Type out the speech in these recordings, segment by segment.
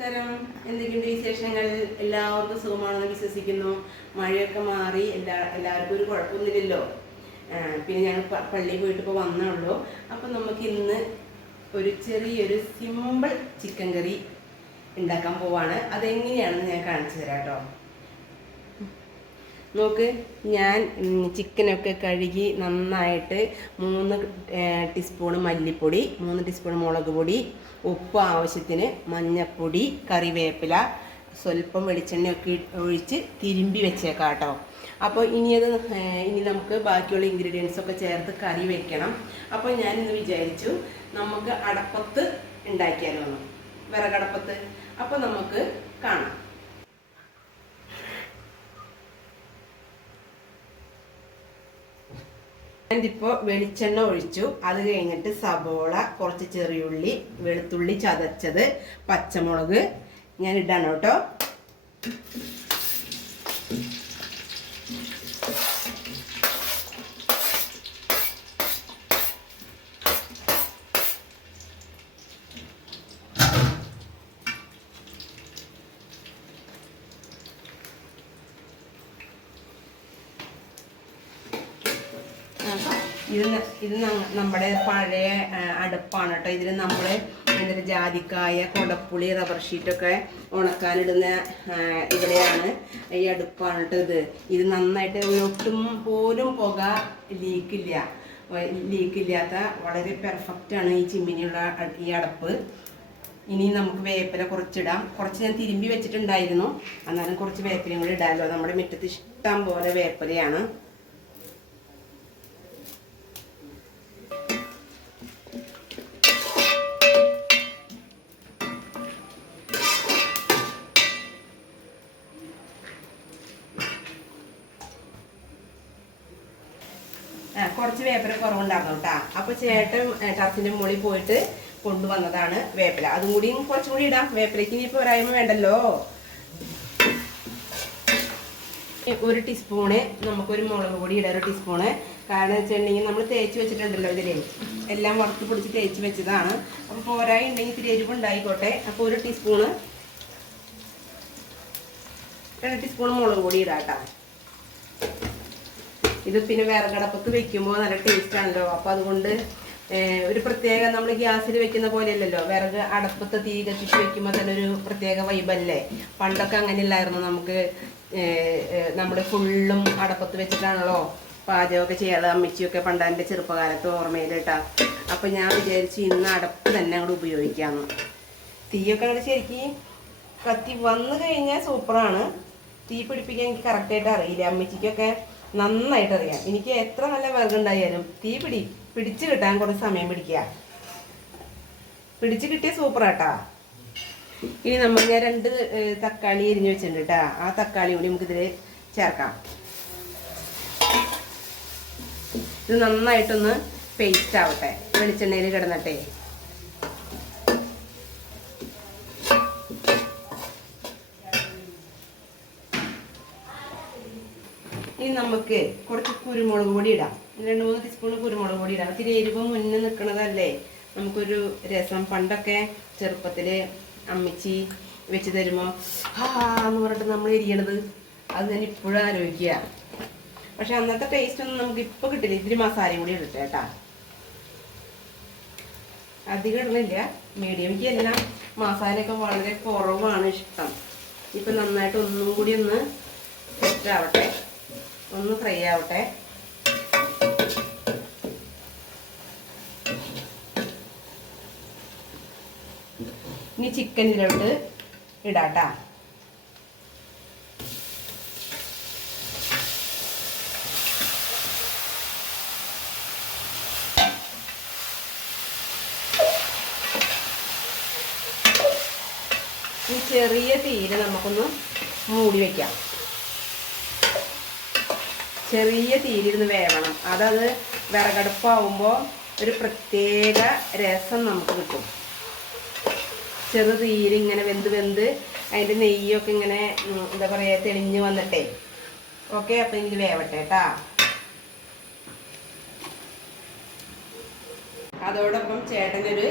നമസ്കാരം. എന്തൊക്കെയുണ്ട് വിശേഷങ്ങൾ? എല്ലാവർക്കും സുഖമാണെന്ന് വിശ്വസിക്കുന്നു. മഴയൊക്കെ മാറി എല്ലാവർക്കും ഒരു കുഴപ്പമൊന്നുമില്ലല്ലോ. പിന്നെ ഞങ്ങൾ പള്ളിയിൽ പോയിട്ട് ഇപ്പോൾ വന്നേ ഉള്ളൂ. അപ്പം നമുക്ക് ഇന്ന് ഒരു ചെറിയൊരു സിമ്പിൾ ചിക്കൻ കറി ഉണ്ടാക്കാൻ പോവാണ്. അതെങ്ങനെയാണെന്ന് ഞാൻ കാണിച്ചു തരാം കേട്ടോ. നോക്ക്, ഞാൻ ചിക്കനൊക്കെ കഴുകി നന്നായിട്ട് 3 ടീസ്പൂണ് മല്ലിപ്പൊടി, 3 ടീസ്പൂൺ മുളക് പൊടി, ഉപ്പ് ആവശ്യത്തിന്, മഞ്ഞൾപ്പൊടി, കറിവേപ്പില, സ്വല്പം വെളിച്ചെണ്ണയൊക്കെ ഒഴിച്ച് തിരുമ്പി വെച്ചേക്കാം കേട്ടോ. അപ്പോൾ ഇനി നമുക്ക് ബാക്കിയുള്ള ഇൻഗ്രീഡിയൻസൊക്കെ ചേർത്ത് കറി വെക്കണം. അപ്പോൾ ഞാനിന്ന് വിചാരിച്ചു നമുക്ക് അടപ്പത്ത് ഉണ്ടാക്കിയാലോ, വിറകടപ്പത്ത്. അപ്പോൾ നമുക്ക് കാണാം. ഞാനിപ്പോൾ വെളിച്ചെണ്ണ ഒഴിച്ചു. അത് കഴിഞ്ഞിട്ട് സബോള, കുറച്ച് ചെറിയുള്ളി, വെളുത്തുള്ളി ചതച്ചത്, പച്ചമുളക് ഞാൻ ഇടാണ് കേട്ടോ. ഇത് നമ്മുടെ പഴയ അടുപ്പാണ് കേട്ടോ. ഇതിൽ നമ്മൾ എന്തൊരു ജാതിക്കായ, കൊടപ്പുളി, റബ്ബർ ഷീറ്റൊക്കെ ഉണക്കാനിടുന്ന ഇവിടെയാണ് ഈ അടുപ്പാണ് കേട്ടോ. ഇത് നന്നായിട്ട് ഒട്ടും പോലും പുക ലീക്കില്ലാത്ത വളരെ പെർഫെക്റ്റാണ് ഈ ചിമ്മിനിയുള്ള ഈ അടപ്പ്. ഇനി നമുക്ക് വേപ്പില കുറച്ചിടാം. കുറച്ച് ഞാൻ തിരുമ്പി വെച്ചിട്ടുണ്ടായിരുന്നു, എന്നാലും കുറച്ച് വേപ്പിലയും കൂടി ഇടാമല്ലോ. നമ്മുടെ മുറ്റത്ത് ഇഷ്ടം പോലെ വേപ്പിലയാണ്. കുറച്ച് വേപ്പില കുറവുണ്ടായിരുന്നു കേട്ടോ. അപ്പോൾ ചേട്ടൻ ടെറസിൻ്റെ മുകളിൽ പോയിട്ട് കൊണ്ടുവന്നതാണ് വേപ്പില. അതും കൂടി കുറച്ചും കൂടി ഇടാം. വേപ്പിലേക്ക് ഇനിയിപ്പോൾ ഒരായ്മ വേണ്ടല്ലോ. 1 ടീസ്പൂണ് നമുക്കൊരു മുളക് പൊടി ഇടാം, 1 ടീസ്പൂണ്. കാരണം വെച്ചിട്ടുണ്ടെങ്കിൽ നമ്മൾ തേച്ച് വെച്ചിട്ടുണ്ടല്ലോ, ഇതിൽ എല്ലാം വറുത്ത് പൊടിച്ച് തേച്ച് വെച്ചതാണ്. അപ്പോൾ പോരായി ഉണ്ടെങ്കിൽ ഇത്തിരി എരിവുണ്ടായിക്കോട്ടെ. അപ്പോൾ 1 ടീസ്പൂണ്, 2 ടീസ്പൂൺ മുളക് പൊടി ഇടാം കേട്ടോ. ഇത് പിന്നെ വിറകടപ്പത്ത് വെക്കുമ്പോൾ നല്ല ടേസ്റ്റാണല്ലോ. അപ്പോൾ അതുകൊണ്ട് ഒരു പ്രത്യേക, നമ്മൾ ഗ്യാസിൽ വെക്കുന്ന പോലെയല്ലല്ലോ, വിറക് അടപ്പത്ത് തീ കത്തിച്ച് വെക്കുമ്പോൾ തന്നെ ഒരു പ്രത്യേക വൈബല്ലേ. പണ്ടൊക്കെ അങ്ങനെയല്ലായിരുന്നു. നമ്മൾ ഫുള്ളും അടപ്പത്ത് വെച്ചിട്ടാണല്ലോ പാചകമൊക്കെ ചെയ്യാതെ. അമ്മച്ചിയൊക്കെ പണ്ടെൻ്റെ ചെറുപ്പകാലത്ത് ഓർമ്മയിൽ കേട്ടാ. അപ്പോൾ ഞാൻ വിചാരിച്ചു ഇന്ന് അടപ്പ് തന്നെ അങ്ങോട്ട് ഉപയോഗിക്കാമെന്ന്. തീയൊക്കെ അങ്ങോട്ട് ശരിക്കും കത്തി വന്നു കഴിഞ്ഞാൽ സൂപ്പറാണ്. തീ പിടിപ്പിക്കാൻ എനിക്ക് കറക്റ്റായിട്ട് അറിയില്ല. അമ്മച്ചിക്കൊക്കെ നന്നായിട്ട് അറിയാം. എനിക്ക് എത്ര നല്ല വിറകുണ്ടായാലും തീ പിടിച്ച് കിട്ടാൻ കുറച്ച് സമയം പിടിക്കുക. പിടിച്ച് കിട്ടിയ സൂപ്പറാട്ടാ. ഇനി ഞാൻ 2 തക്കാളി എരിഞ്ഞ് വെച്ചിട്ടുണ്ട് കേട്ടാ. ആ തക്കാളി കൂടി നമുക്കിതിൽ ചേർക്കാം. ഇത് നന്നായിട്ടൊന്ന് പേസ്റ്റ് ആവട്ടെ, വെളിച്ചെണ്ണയിൽ കിടന്നട്ടെ. ഇനി നമുക്ക് കുറച്ച് കുരുമുളക് പൊടി ഇടാം. 2-3 ടീസ്പൂൺ കുരുമുളക് പൊടി ഇടാം. ഇത്തിരി എരിവ് മുന്നിൽ നിൽക്കണതല്ലേ നമുക്കൊരു രസം. പണ്ടൊക്കെ ചെറുപ്പത്തിൽ അമ്മച്ചി വെച്ച് തരുമ്പോൾ എന്ന് പറഞ്ഞിട്ട് നമ്മൾ എരിയണത് അത് ഞാൻ ഇപ്പോഴും ആലോചിക്കുക. പക്ഷെ അന്നത്തെ ടേസ്റ്റ് ഒന്നും നമുക്ക് ഇപ്പോൾ കിട്ടില്ല. ഇത്തിരി മസാലയും കൂടി ഇടട്ടെ കേട്ടാ. അധികം ഇടണില്ല, മീഡിയമിക്ക് എല്ലാം മസാലയൊക്കെ വളരെ കുറവാണ് ഇഷ്ടം. ഇപ്പം നന്നായിട്ട് ഒന്നും കൂടി ഒന്ന് സെറ്റ് ആവട്ടെ, ഒന്ന് ഫ്രൈ ആവട്ടെ. ഇനി ചിക്കൻ ഇതിലോട്ട് ഇടാട്ടാ. ഈ ചെറിയ തീയിൽ നമുക്കൊന്ന് മൂടി വയ്ക്കാം. ചെറിയ തീയിലിരുന്ന് വേവണം. അതത് വിറകടുപ്പാവുമ്പോൾ ഒരു പ്രത്യേക രസം നമുക്ക് കിട്ടും. ചെറു തീയിൽ ഇങ്ങനെ വെന്ത് അതിൻ്റെ നെയ്യൊക്കെ ഇങ്ങനെ എന്താ പറയുക തെളിഞ്ഞ് വന്നിട്ടേ. ഓക്കെ, അപ്പം ഇത് വേവട്ടെ കേട്ടാ. അതോടൊപ്പം ചേട്ടനൊരു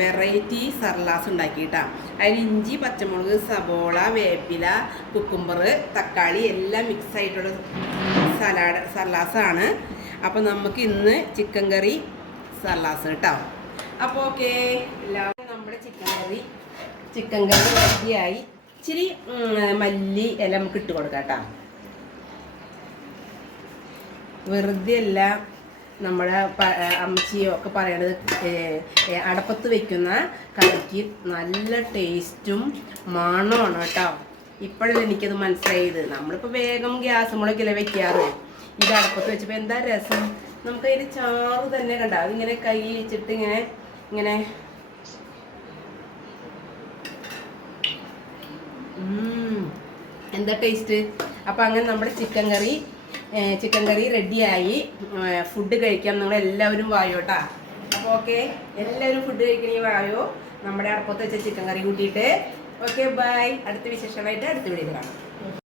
വെറൈറ്റി സർലാസ് ഉണ്ടാക്കിയിട്ടാ. അതിൽ ഇഞ്ചി, പച്ചമുളക്, സബോള, വേപ്പില, കുക്കുംബർ, തക്കാളി എല്ലാം മിക്സ് ആയിട്ടുള്ള സർലാസാണ്. അപ്പോൾ നമുക്ക് ഇന്ന് ചിക്കൻ കറി സർലാസ് കേട്ടോ. അപ്പോൾ ഓക്കെ, എല്ലാവരും നമ്മുടെ ചിക്കൻ കറി റെഡിയായി. ഇച്ചിരി മല്ലി ഇല നമുക്ക് ഇട്ട് കൊടുക്കാം കേട്ടോ. വെറുതെ അല്ല നമ്മുടെ അമ്മച്ചിയോ ഒക്കെ പറയണത്, അടപ്പത്ത് വെക്കുന്ന കറിക്ക് നല്ല ടേസ്റ്റും മണമാണ് കേട്ടോ. ഇപ്പോഴല്ലേ എനിക്കത് മനസ്സിലായത്. നമ്മളിപ്പോൾ വേഗം ഗ്യാസ് മുളകില വെക്കാറ്. ഇത് അടപ്പത്ത് വെച്ചപ്പോൾ എന്താ രസം. നമുക്കതിന് ചാറ് തന്നെ കണ്ട, അതിങ്ങനെ കൈ വെച്ചിട്ട് ഇങ്ങനെ എന്താ ടേസ്റ്റ്. അപ്പം അങ്ങനെ നമ്മുടെ ചിക്കൻ കറി റെഡിയായി. ഫുഡ് കഴിക്കാം. നിങ്ങളെല്ലാവരും വായോ കേട്ടോ. അപ്പോൾ ഓക്കെ, എല്ലാവരും ഫുഡ് കഴിക്കണേ വായോ. നമ്മുടെ അടപ്പത്ത് വെച്ച ചിക്കൻ കറി കൂട്ടിയിട്ട്. Okay, bye. അടുത്ത വിശേഷമായിട്ട് അടുത്ത വീഡിയോയിൽ കാണാം.